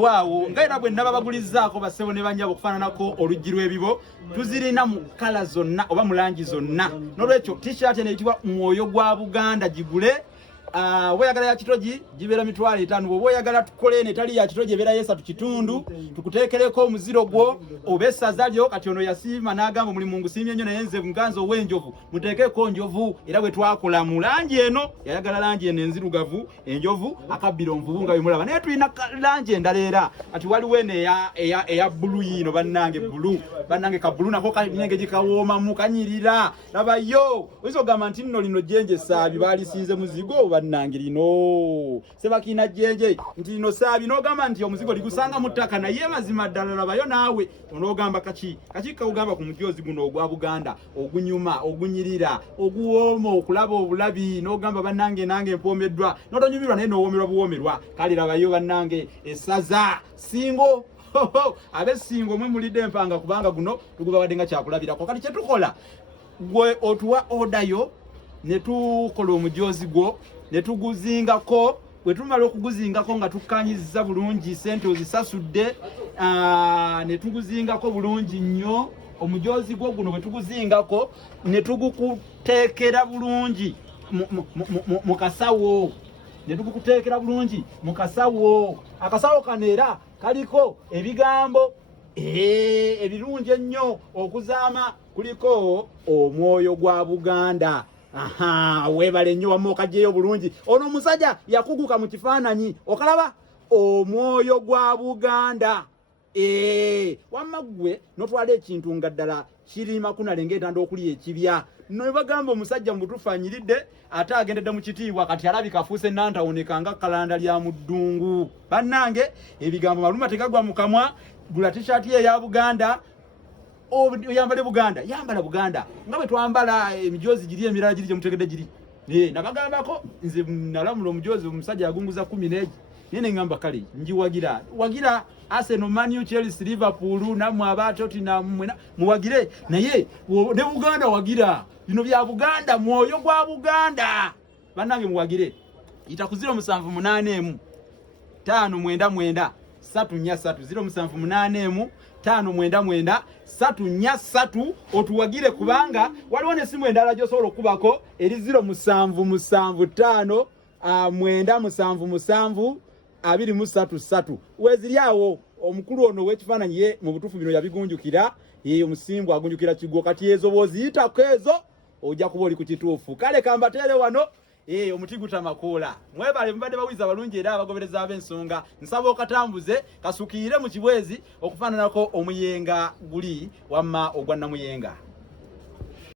waawo ngaera bwe nababagulizzaako bassebo ne banjabo okufaananako oluggi lw'ebibo tuzirina mu kala zonna oba mu langi zonna n'olwekyo t-shirt eno eyitibwa mwoyo gwa Buganda gigule. Oyagala ya kitogi gibeera mitwalo 5 bw'oba oyagala tukole netali ya kitogi ebeera yesa tukitundu tukuteekereko omuziro gwo oba essaza lyo. Kati ono yasiima n'agamba muli mungu siimye nnyo naye nze nganza ow'enjovu muteekeko njovu. Era bwe twakola mu langi eno yayagala langi eno enzirugavu enjovu akabbira omuvubu nga bimulaba naye tulina langi endala era kati waliwo eno eya bbulu yiino bannange bbulu bannange ka bbulu nako kalinenge gikawoomamu kanyirira labayo oyinza ogamba nti nno lino jjenje saabi baalisiize muzigo bannange lino sebakina jjenje nti lino saabi n'ogamba nti omuzigo ligusanga mu ttaka naye mazima ddala labayo naawe onogamba kaki kakugamba ku mujozi guno ogwa Buganda ogunyuma ogunyirira oguwooma okulaba obulabi n'ogamba bannange nange empoomeddwa n'otonyumirwa naye n'owoomerwa buwoomerwa kale labayo bannange essaza singo abesingo mwe mulidde empanga kubanga guno tugubawadde nga kyakulabirako. Kati kyetukola gwe otuwa odayo ne tukola omujozi gwo ne tuguzingako. Bwe tumala okuguzingako nga tukkanyiza bulungi sente ozisasudde ne tuguzingako bulungi nnyo omujozi gwo guno bwe tuguzingako ne tugukuteekera bulungi mu kasawo ne tugukuteekera bulungi mu kasawo. Akasawo kano era kaliko ebigambo ebirungi ennyo okuzaama kuliko omwoyo gwa Buganda. Webale nnyo wamma okagyeyo bulungi. Ono omusajja yakuguka mu kifaananyi okalaba omwoyo gwa Buganda. Wamma gwe notwala ekintu nga ddala kirima kunale ng'etanda okulya ekibya no bagamba omusajja mu butuufu anyiridde ate agendedde mu kitiibwa kati alabika afuuse nantawoneka nga kalanda lya muddungu. Bannange ebigambo maluma tegagwa mu kamwa. Gula t-shirt ya Buganda oyambale Buganda yambala Buganda nga bwe twambala emijozi giri emirala giri gye mutegedde giri nabagambako nze nalamula omujozi omusajja agunguza 11 nene ngamba kale wagira Arsenal, Man U, Chelsea, Liverpool namwe abatoti na muwagire naye ne Buganda wagira bino bya Buganda mwoyo gwa Buganda bannange muwagire ita ku 078 599 343 078 599 343 otuwagire kubanga waliwo ne simu endala gy'osobola okubako eri 0775 977 233 weziryawo. Omukulu ono w'ekifaananyi ye mu butuufu bino yabigunjukira omusimbu agunjukira kigo kati ezo bw'oziyitako ezo ojja kuba oli ku kituufu. Kale kambateere wano omuti gutamakoola. Mwebale mubadde bawiza abalungi era abagobereza ab'ensonga. Nsaba okatambuze kasukiire mu kibwezi okufaananako omuyenga guli wamma ogwa Namuyenga.